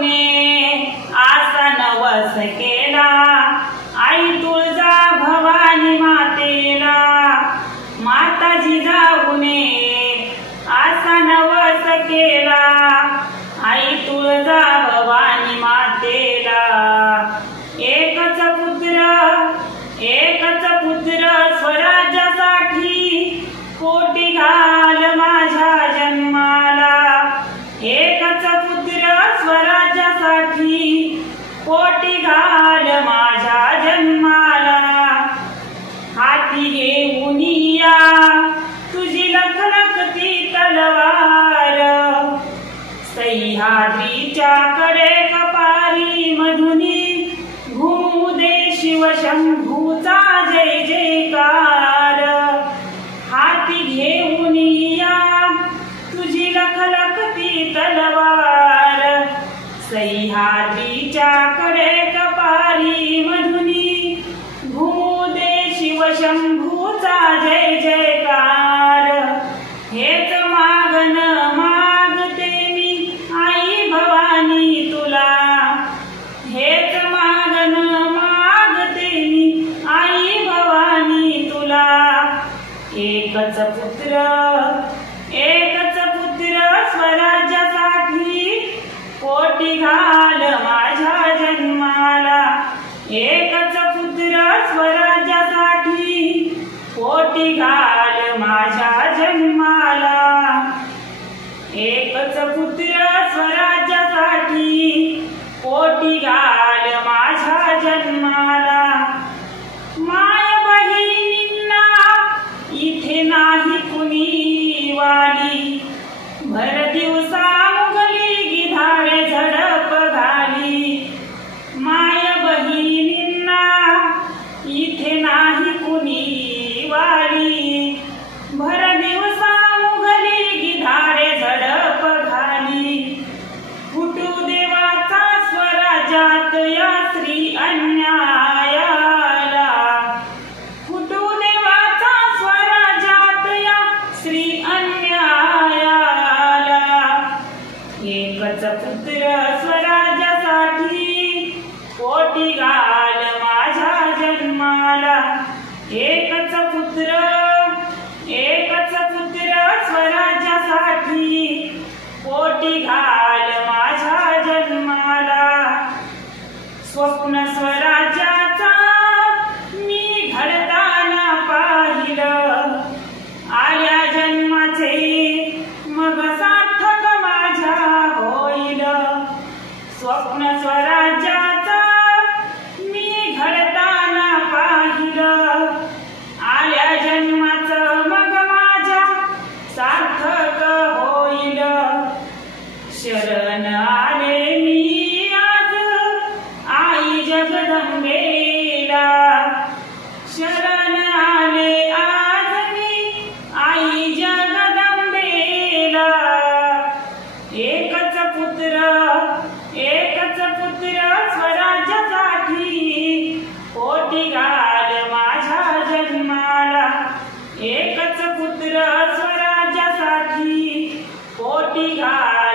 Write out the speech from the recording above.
आसा नवस केला आई तुळजा भवानी मातेला माता जिजाऊने आसा नवस केला आई तुळजा भवानी मातेला एकच पुत्र स्वराज्यासाठी कोटी घाल माझ्या जन्माला एकच पुत्र स्वराज्यासाठी कोटी घाल माझ्या जन्माला हाती घेऊन या तुझी लखलखती तलवार सह्याद्रीच्या कडे कपारी मधुनी घुमू दे शिवशंभूचा जय जयकार हाती घेऊन या तुझी लखलखती तलवार सह्याद्रीच्या कडे कपारी मधुनी घुमू दे शिवशंभूचा जय जयकार हेच मागन मागते मी आई भवानी तुला हेच मागन मागते मी आई भवानी तुला एकच पुत्र स्वराज्यासाठी कोटी घाल माझ्या जन्माला एकच पुत्र स्वराज्यासाठी कोटी घाल माझ्या जन्माला एकच पुत्र स्वराज्यासाठी कोटी घाल माझ्या जन्माला माय बहिणींना इथे नाही कुणी वाली भर दिवसा मुगली गिधाडे झडप घाली माय बहिणींना इथे नाही कुणी वाली भर दिवसा मुगली गिधाडे झडप घाली फुटू देवाचा स्वराज्यात या श्री अन्यायाला फुटू देवाचा स्वराज्यात या श्री अन्यायाला एकच पुत्र स्वराज्यासाठी कोटी घाल माझ्या जन्माला एकच पुत्र स्वराज्यासाठी कोटी घाल माझ्या जन्माला स्वप्न स्वराज्याचा मी घडताना पाहिलं आल्या जन्माचे मग सार्थक माझ्या होईल स्वप्न स्वराज्याचा मी घडताना पाहिलं आल्या जन्माचं मग माझ्या सार्थक होईल शरण आले मी आज आई जगदंबेला शरण आले आज मी आई जगदंबेला एकच पुत्र स्वराज्यासाठी कोटी घाल माझ्या जन्माला एकच पुत्र स्वराज्यासाठी कोटी घाल